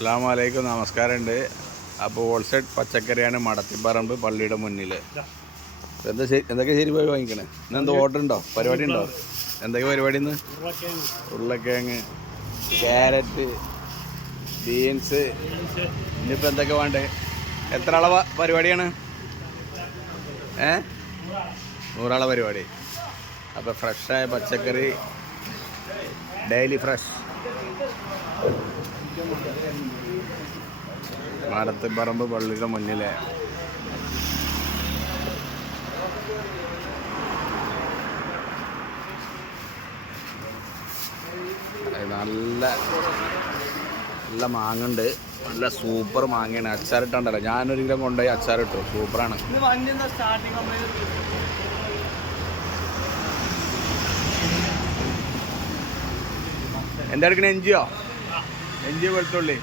അസ്സലാമു അലൈക്കും, നമസ്കാരമുണ്ട്. അപ്പോൾ ഹോൾസെയിൽ പച്ചക്കറിയാണ് മടത്തിപ്പറമ്പ് പള്ളിയുടെ മുന്നിൽ. എന്തൊക്കെ ശരി പോയി വാങ്ങിക്കണേ? ഇന്നെന്ത് ഓർഡർ ഉണ്ടോ, പരിപാടി ഉണ്ടോ? എന്തൊക്കെ പരിപാടി? ഇന്ന് ഉരുളക്കിഴങ്ങ്, ക്യാരറ്റ്, ബീൻസ്, ഇനിയിപ്പോൾ എന്തൊക്കെ വേണ്ടേ? എത്ര ആളെ പരിപാടിയാണ്? 100 ആളെ പരിപാടി. അപ്പോൾ ഫ്രഷായ പച്ചക്കറി, ഡെയിലി ഫ്രഷ്. മടത്തിപ്പറമ്പ് പള്ളിയുടെ മുന്നിലെ നല്ല നല്ല മാങ്ങുണ്ട്. നല്ല സൂപ്പർ മാങ്ങയാണ്. അച്ചാറിട്ടുണ്ടല്ലോ, ഞാനൊരു കിലോ കൊണ്ടുപോയി അച്ചാറിട്ടു. സൂപ്പറാണ്. എന്താ എടുക്കണേ? എഞ്ചിയോ? എഞ്ചി വെളുത്തുള്ളി.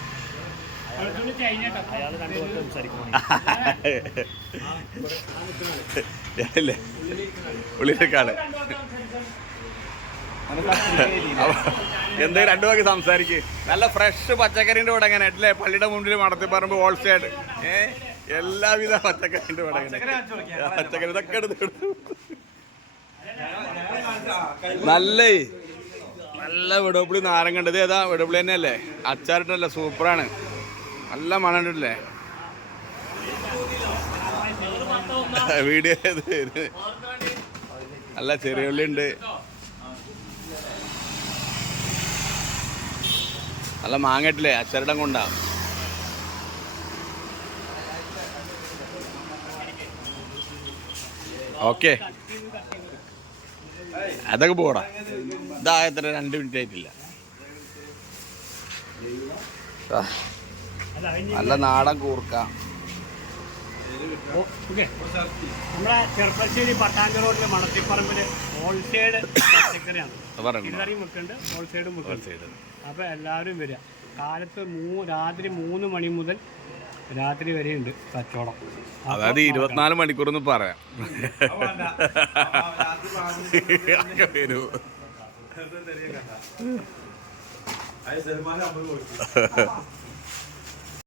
ഉള്ളിലേക്കാണ്. എന്തെങ്കിലും രണ്ടു വാക്ക് സംസാരിക്ക്. നല്ല ഫ്രഷ് പച്ചക്കറിൻ്റെ കൂടെ എങ്ങനെ അല്ലേ? പള്ളിയുടെ മുന്നിൽ മടത്തിപ്പറമ്പ് ഹോൾസെയിൽ എല്ലാവിധ പച്ചക്കറിൻ്റെ കൂടെ പച്ചക്കറി ഇതൊക്കെ എടുത്ത് നല്ല നല്ല വെടുപ്പുളി നാരങ്ങ. ഇത് ഏതാ? വെടുപ്പുളി തന്നെയല്ലേ? അച്ചാറിട്ടല്ലേ? സൂപ്പറാണ്. നല്ല മണമുണ്ടല്ലേ? വീഡിയോ നല്ല ചെറിയ ഉള്ളി ഉണ്ട്. നല്ല മാങ്ങയിട്ടില്ലേ? അച്ചാറിടം കൊണ്ടാ. ഓക്കെ, അതൊക്കെ പോടാ. ഇതാ എത്ര 2 മിനിറ്റ് ആയിട്ടില്ല. നല്ല നാടൻ കൂർക്ക. നമ്മുടെ ചെറുപ്പശ്ശേരി പട്ടാഞ്ചി റോഡിലെ മടത്തിപ്പറമ്പില് ഹോൾസെയിൽ പച്ചക്കറിയാണ്. ഇടറിയും വെക്കുന്നുണ്ട്, ഹോൾസെയിലും വെക്കുന്നുണ്ട്. അപ്പോൾ എല്ലാവരും വരിക. കാലത്ത് രാത്രി 3 മണി മുതൽ രാത്രി വരെയുണ്ട് കച്ചവടം. അതായത് 24 മണിക്കൂറൊന്നും പറയാം. വരൂ.